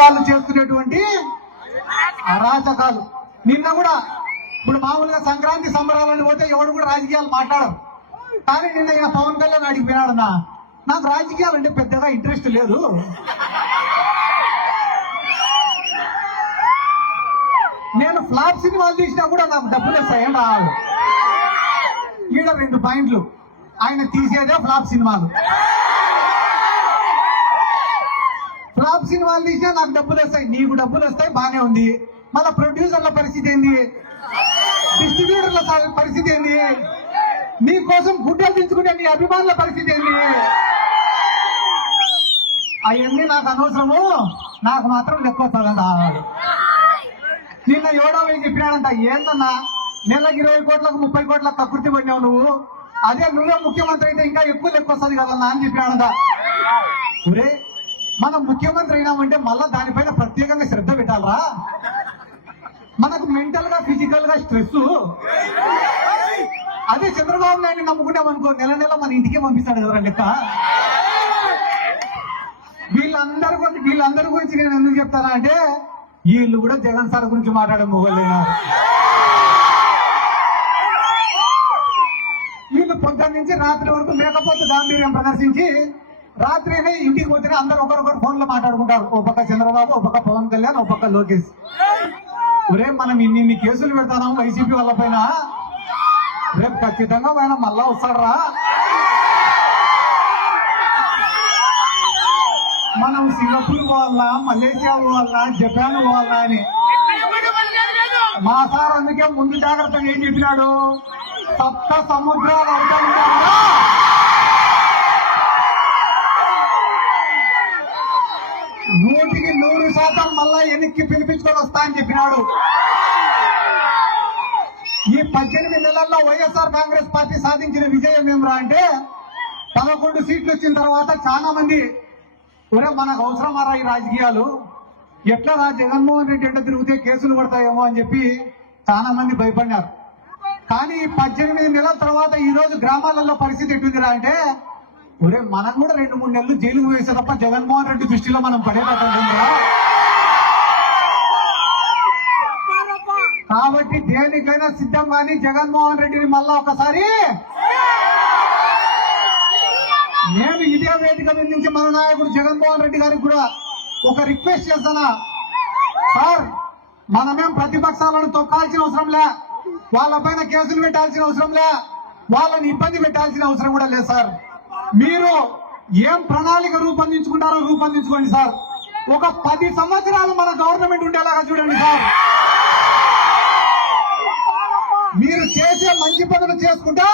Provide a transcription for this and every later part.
వాళ్ళు చేస్తున్నటువంటి అరాచకాలు. నిన్న కూడా ఇప్పుడు మామూలుగా సంక్రాంతి సంబరాలను పోతే ఎవడు కూడా రాజకీయాలు మాట్లాడరు. కానీ నిన్న ఈయన పవన్ కళ్యాణ్ అడిగిపోయాడన్నా, నాకు రాజకీయాలు అంటే పెద్దగా ఇంట్రెస్ట్ లేదు, నేను ఫ్లాప్ సినిమాలు తీసినా కూడా నాకు డబ్బులు వస్తాయని రావాలి. ఈడ 2 పాయింట్లు, ఆయన తీసేదే ఫ్లాప్ సినిమాలు. ఫ్లాప్ సినిమాలు తీసినా నాకు డబ్బులు వస్తాయి, నీకు డబ్బులు వస్తాయి, బానే ఉంది. మన ప్రొడ్యూసర్ల పరిస్థితి ఏంది, డిస్ట్రిబ్యూటర్ల పరిస్థితి ఏంది, నీ కోసం గుడ్డలు తీసుకునే నీ అభిమానుల పరిస్థితి ఏంది? అవన్నీ నాకు అనవసరము, నాకు మాత్రం లెక్క వస్తుందంట. నిన్న ఎవడో చెప్పినాడంట, ఏందన్నా నెలకు 20 కోట్లకు 30 కోట్లకు కకృతి పడినావు నువ్వు, అదే నువ్వే ముఖ్యమంత్రి అయితే ఇంకా ఎక్కువ లెక్క వస్తుంది కదన్నా అని చెప్పినాడంట. ఒరే, మనం ముఖ్యమంత్రి అయినామంటే మళ్ళా దానిపైన ప్రత్యేకంగా శ్రద్ధ పెట్టాలరా? మనకు మెంటల్ గా ఫిజికల్ గా స్ట్రెస్. అదే చంద్రబాబు నాయుడు నమ్ముకుంటామనుకో, నెల నెల మన ఇంటికే పంపిస్తాడు కదా లెక్క. వీళ్ళందరి గురించి నేను ఎందుకు చెప్తానా అంటే, వీళ్ళు కూడా జగన్ సార్ గురించి మాట్లాడే మొగలేనారు. వీళ్ళు పొద్దున్న నుంచి రాత్రి వరకు లేకపోతే గాంభీర్యం ప్రదర్శించి రాత్రినే ఇంటికి పోతే అందరూ ఒకరొకరు ఫోన్ లో మాట్లాడుకుంటారు. ఓ పక్క చంద్రబాబు, ఓ పక్క పవన్ కళ్యాణ్, ఓ పక్క లోకేష్. ఒరే, మనం ఇన్ని కేసులు పెడతాం వైసీపీ వాళ్ళ పైన, రేపు ఖచ్చితంగా ఆయన మళ్ళా వస్తాడరా. మనం సింగపూర్ పోవాలా, మలేషియా పోవాలా, జపాన్ పోవాలా అని. మా సార్ అందుకే ముందు జాగ్రత్తగా ఏం చెప్పినాడు, 7 సముద్రాలు అవుతాయి, 100% మళ్ళా వెనక్కి పిలిపించుకొని వస్తా అని చెప్పినాడు. ఈ 18 నెలల్లో వైఎస్ఆర్ కాంగ్రెస్ పార్టీ సాధించిన విజయం ఏమిరా అంటే, 11 సీట్లు వచ్చిన తర్వాత చాలా మంది, ఒరే మనకు అవసరమారా ఈ రాజకీయాలు, ఎట్లా జగన్మోహన్ రెడ్డి అంటే తిరిగితే కేసులు పడతాయేమో అని చెప్పి చాలా మంది భయపడినారు. కానీ 18 నెలల తర్వాత ఈ రోజు గ్రామాలలో పరిస్థితి ఎట్టుందిరా అంటే, ఒరే మనం కూడా 2-3 నెలలు జైలుకు వేసే తప్ప జగన్మోహన్ రెడ్డి దృష్టిలో మనం పడేటట్టుందా. కాబట్టి దేనికైనా సిద్ధం కానీ జగన్మోహన్ రెడ్డిని మళ్ళా ఒకసారి నేను ఇదే వేదిక నుంచి మన నాయకుడు జగన్మోహన్ రెడ్డి గారికి కూడా ఒక రిక్వెస్ట్ చేస్తానా, సార్ మనమేం ప్రతిపక్షాలను తొక్కాల్సిన అవసరం లే, వాళ్ళపైన కేసులు పెట్టాల్సిన అవసరం లే, వాళ్ళని ఇబ్బంది పెట్టాల్సిన అవసరం కూడా లేదు సార్. మీరు ఏం ప్రణాళిక రూపొందించుకుంటారో రూపొందించుకోండి సార్. ఒక 10 సంవత్సరాలు మన గవర్నమెంట్ ఉండేలాగా చూడండి సార్. మీరు చేసే మంచి పనులు చేసుకుంటా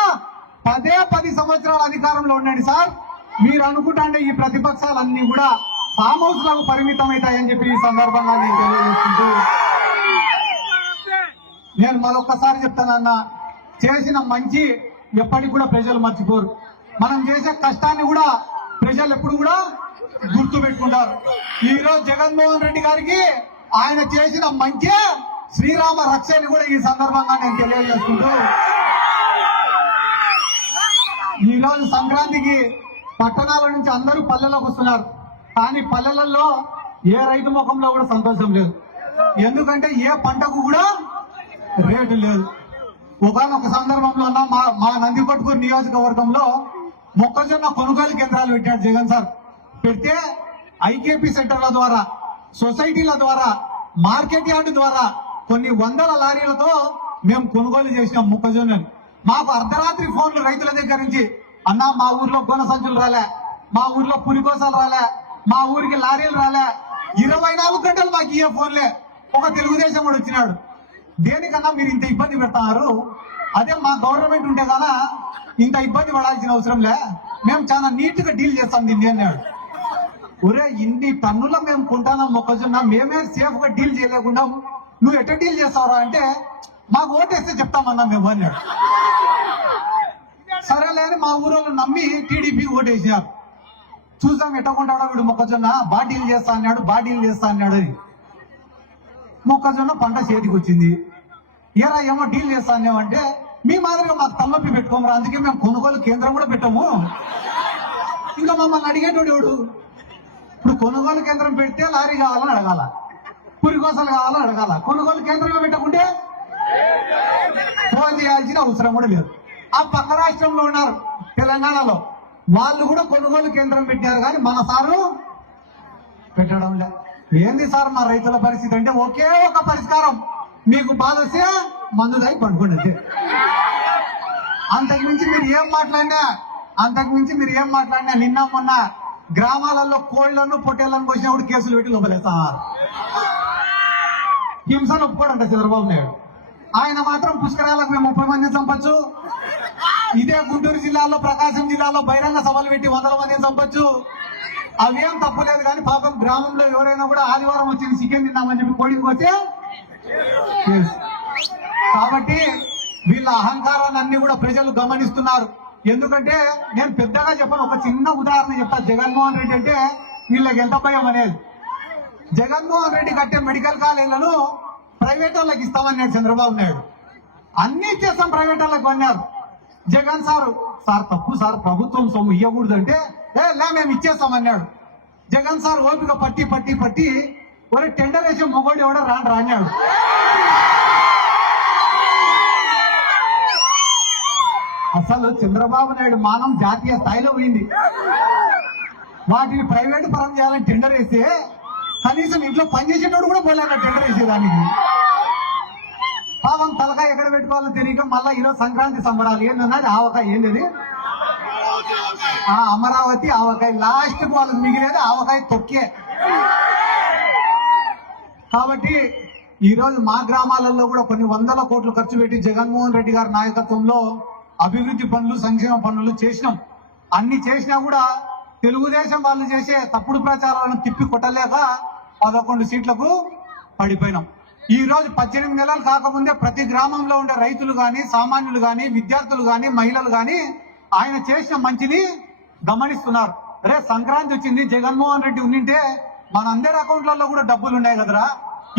10 సంవత్సరాల అధికారంలో ఉండండి సార్. మీరు అనుకుంటా అంటే ఈ ప్రతిపక్షాలన్నీ కూడా ఫామ్ హౌస్ లకు పరిమితం అవుతాయని చెప్పి ఈ సందర్భంగా నేను తెలియజేసుకుంటూ, నేను మరొకసారి చెప్తానన్నా, చేసిన మంచి ఎప్పటికి కూడా ప్రజలు మర్చిపోరు. మనం చేసే కష్టాన్ని కూడా ప్రజలు ఎప్పుడు కూడా గుర్తు పెట్టుకుంటారు. ఈ రోజు జగన్మోహన్ రెడ్డి గారికి ఆయన చేసిన మంచి శ్రీరామ రక్షని కూడా ఈ సందర్భంగా నేను తెలియజేసుకుంటూ, ఈ రోజు సంక్రాంతికి పట్టణాల నుంచి అందరూ పల్లెలోకి వస్తున్నారు. కానీ పల్లెలలో ఏ రైతు ముఖంలో కూడా సంతోషం లేదు. ఎందుకంటే ఏ పంటకు కూడా రేటు లేదు. ఒకనొక సందర్భంలో మా నందికొట్కూరు నియోజకవర్గంలో మొక్కజొన్న కొనుగోలు కేంద్రాలు పెట్టాడు జగన్ సార్. పెడితే ఐకేపీ సెంటర్ల ద్వారా, సొసైటీల ద్వారా, మార్కెట్ యార్డు ద్వారా కొన్ని 100 లారీలతో మేము కొనుగోలు చేసినాం మొక్కజొన్నని. మాకు అర్ధరాత్రి ఫోన్లు రైతుల దగ్గర నుంచి, అన్నా మా ఊర్లో గొన సంచులు రాలే, మా ఊర్లో పులికోసాలు రాలే, మా ఊరికి లారీలు రాలే, 24 గంటలు మాకు ఇయ్యే ఫోన్లే. ఒక తెలుగుదేశం కూడా వచ్చినాడు, దేనికన్నా మీరు ఇంత ఇబ్బంది పెడతారు, అదే మా గవర్నమెంట్ ఉంటే కదా ఇంత ఇబ్బంది పడాల్సిన అవసరం లే, మేము చాలా నీట్ గా డీల్ చేస్తాం దీన్ని అన్నాడు. ఒరే, ఇన్ని టన్నుల మేము కొంటాం మొక్కజొన్న, మేమే సేఫ్ గా డీల్ చేయలేకుండా నువ్వు ఎట్లా డీల్ చేస్తావురా అంటే, మాకు ఓటేస్తే చెప్తామన్నా మేము అన్నాడు. సరేలేని మా ఊరోళ్ళు నమ్మి టీడీపీ ఓటేసినారు. చూసాం ఎట్టకుంటాడో వీడు మొక్కజొన్న, డీల్ చేస్తా అన్నాడు అని. మొక్కజొన్న పంట చేతికి వచ్చింది. ఏరా ఏమో డీల్ చేస్తా అన్నామంటే, మీ మాదిరిగా మాకు తలనొప్పి పెట్టుకోమరా, అందుకే మేము కొనుగోలు కేంద్రం కూడా పెట్టాము. ఇంకా మమ్మల్ని అడిగేటోడు ఎవడు? ఇప్పుడు కొనుగోలు కేంద్రం పెడితే లారీ కావాలని అడగాల, పురికోసలు కావాలని అడగాల. కొనుగోలు కేంద్రంగా పెట్టకుంటే ఫోన్ చేయాల్సిన అవసరం కూడా లేదు. ఆ పక్క రాష్ట్రంలో ఉన్నారు తెలంగాణలో, వాళ్ళు కూడా కొనుగోలు కేంద్రం పెట్టారు, కానీ మన సారు పెట్టడం లేదు. ఏంది సార్ మా రైతుల పరిస్థితి అంటే ఒకే ఒక పరిష్కారం, మీకు బాధ వస్తే మందు దాగి పడుకోండి. అంతకుమించి మీరు ఏం మాట్లాడినా నిన్న మొన్న గ్రామాలలో కోళ్లను పొట్టేళ్లను కోసినప్పుడు కేసులు పెట్టి లోపలేస్తారు. హింసను ఒప్పుకోడంట చంద్రబాబు నాయుడు. ఆయన మాత్రం పుష్కరాలకు మేము 30 మందిని చంపొచ్చు, ఇదే గుంటూరు జిల్లాలో ప్రకాశం జిల్లాలో బహిరంగ సభలు పెట్టి 100 మందిని చంపొచ్చు, అవేం తప్పులేదు. కానీ పాపం గ్రామంలో ఎవరైనా కూడా ఆదివారం వచ్చింది చికెన్ తిన్నామని చెప్పి కోడికి పోతే, కాబట్టి వీళ్ళ అహంకారాన్ని అన్ని కూడా ప్రజలు గమనిస్తున్నారు. ఎందుకంటే నేను పెద్దగా చెప్పను, ఒక చిన్న ఉదాహరణ చెప్తా. జగన్మోహన్ రెడ్డి అంటే వీళ్ళకి ఎంత భయం అనేది. జగన్మోహన్ రెడ్డి కట్టే మెడికల్ కాలేజీలను ప్రైవేట్ వాళ్ళకి ఇస్తామన్నాడు చంద్రబాబు నాయుడు. అన్ని ఇచ్చేస్తాం ప్రైవేట్ వాళ్ళకి అన్నారు. జగన్ సార్ తప్పు సార్, ప్రభుత్వం సొమ్ము ఇవ్వకూడదు అంటే మేము ఇచ్చేస్తామన్నాడు. జగన్ సార్ ఓపిక పట్టి ఒరే టెండర్ వేసే మొగోడు ఎవడో రాన్నాడు. అసలు చంద్రబాబు నాయుడు మానం జాతీయ స్థాయిలో పోయింది. వాటిని ప్రైవేట్ పరం చేయాలని టెండర్ వేస్తే కనీసం ఇంట్లో పనిచేసేటోడు కూడా పోలేక టెండర్ వేసేదానికి. పాపం తలకాయ ఎక్కడ పెట్టుకోవాలో తెలియక మళ్ళా ఈరోజు సంక్రాంతి సంబరాలు ఏంటన్నది ఆవకాయ ఏంటది, అమరావతి ఆవకాయ, లాస్ట్ కు వాళ్ళకి మిగిలేది ఆవకాయ తొక్కే. కాబట్టి ఈ రోజు మా గ్రామాలలో కూడా కొన్ని 100 కోట్లు ఖర్చు పెట్టి జగన్మోహన్ రెడ్డి గారి నాయకత్వంలో అభివృద్ధి పనులు, సంక్షేమ పనులు చేసినాం. అన్ని చేసినా కూడా తెలుగుదేశం వాళ్ళు చేసే తప్పుడు ప్రచారాలను తిప్పి కొట్టలేక 11 సీట్లకు పడిపోయినాం. ఈ రోజు 18 నెలలు కాకముందే ప్రతి గ్రామంలో ఉండే రైతులు గాని, సామాన్యులు గాని, విద్యార్థులు గాని, మహిళలు గాని ఆయన చేసిన మంచిని గమనిస్తున్నారు. అరే సంక్రాంతి వచ్చింది, జగన్మోహన్ రెడ్డి ఉండింటే మనందరి అకౌంట్లలో కూడా డబ్బులు ఉన్నాయి కదరా,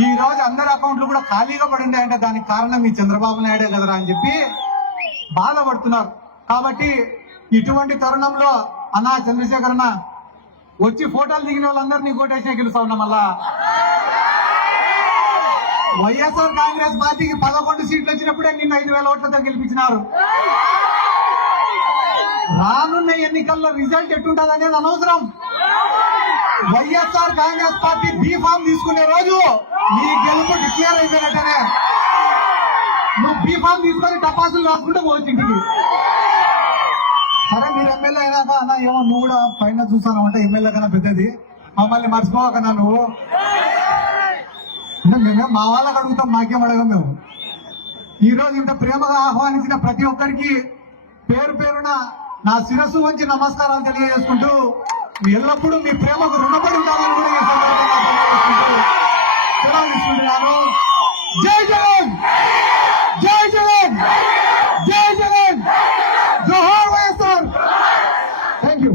ఈ రోజు అందరి అకౌంట్లు కూడా ఖాళీగా పడి ఉన్నాయంటే దానికి కారణం ఈ చంద్రబాబు నాయుడే కదరా అని చెప్పి బాధపడుతున్నారు. కాబట్టి ఇటువంటి తరుణంలో అన్నా చంద్రశేఖర్ అన్న వచ్చి ఫోటోలు దిగిన వాళ్ళందరినీ కోటేసే గెలుస్తా ఉన్నా. మళ్ళా వైఎస్ఆర్ కాంగ్రెస్ పార్టీకి 11 సీట్లు వచ్చినప్పుడే నిన్న 5,000 ఓట్లతో గెలిపించినారు. రానున్న ఎన్నికల్లో రిజల్ట్ ఎట్టుంటది అనేది అనవసరం. వైఎస్ఆర్ కాంగ్రెస్ పార్టీ బీఫామ్ తీసుకునే రోజు నీ గెలుపు డిక్లేర్ అయిపోయినట్టనే. నువ్వు బీఫామ్ తీసుకొని టపాసులు రాసుకుంటూ పోవచ్చు ఇంటికి. సరే మీరు ఎమ్మెల్యే అయినాక అన్న ఏమో నువ్వు కూడా పైన చూస్తాను అంటే ఎమ్మెల్యే కన్నా పెద్దది, మమ్మల్ని మర్చిపోకన్నా నువ్వు. మేమే మా వాళ్ళకి అడుగుతాం, మాకేం అడగం మేము. ఈ రోజు ఇంత ప్రేమగా ఆహ్వానించిన ప్రతి ఒక్కరికి పేరు పేరున నా శిరస్సు వంచి నమస్కారాలు తెలియజేసుకుంటూ ఎల్లప్పుడూ మీ ప్రేమకు రుణపడి ఉంటామని కూడా ఈ సందర్భంగా తెలియజేసుకుంటూ సెలవు తీసుకుంటున్నాను. జై జగన్, జై జగన్, జై జగన్, జోహార్ YSR. Thank you.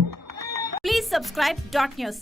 Please subscribe Dot News.